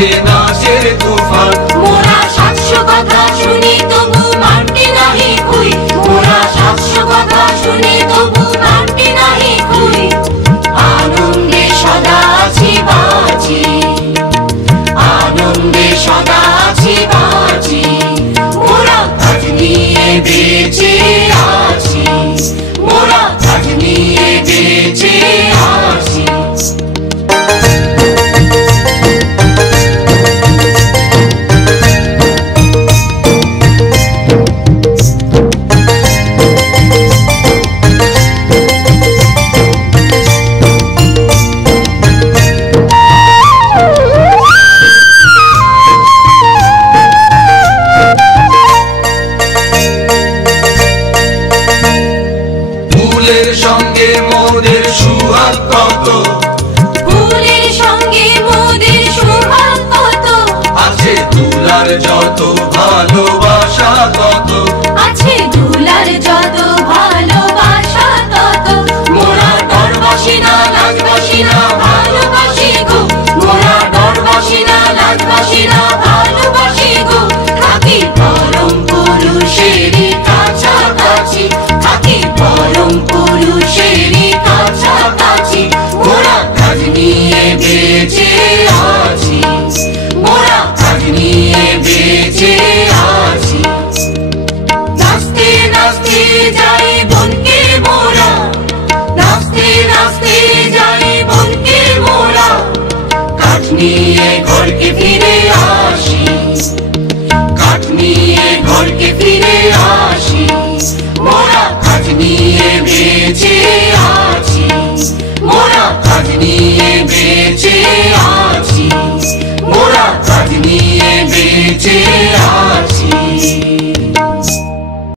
মাঝে নাচের তুফান। মোরা 700 কথা শুনি তবু মানতে নাহি খুই, মোরা 700 কথা শুনি তবু মানতে নাহি খুই। আনন্দে সদা আছি বাঁচি, আনন্দে সদা আছি বাঁচি। মোরা কাজ নিয়ে বেঁচে আছি, মোরা কাজ নিয়ে বেঁচে আছি। ফুলের সঙ্গে মোদের সুহাগ কত, ফুলের সঙ্গে মোদের সুহাগ কত। আছে তুলার যত ভালোবাসা তত, আছে দুলার যত ভালোবাসা তত। মোরা ডরবাসি না লাজবাসি না ভালোবাসি গো, মোরা ডরবাসি না লাজবাসি না ভালোবাসি গো। থাকি পরম পুরুষেরই কাছাকাছি, থাকি পরম পুরুষেরই কাছাকাছি। মোরা কাজ নিয়ে বেঁচে আছি, মোরা কাজ নিয়ে বেঁচে আছি। নাচতে নাচতে যাই বনকে মোরা, নাচতে নাচতে যাই বনকে মোরা। কাঠ নিয়ে ঘরকে ফিরে আসি, কাঠ নিয়ে ঘরকে ফিরে আসি। মোরা কাজ নিয়ে বেঁচে আছি, মোরা কাজ নিয়ে বেঁচে আছি, মোরা কাজ নিয়ে বেঁচে আছি।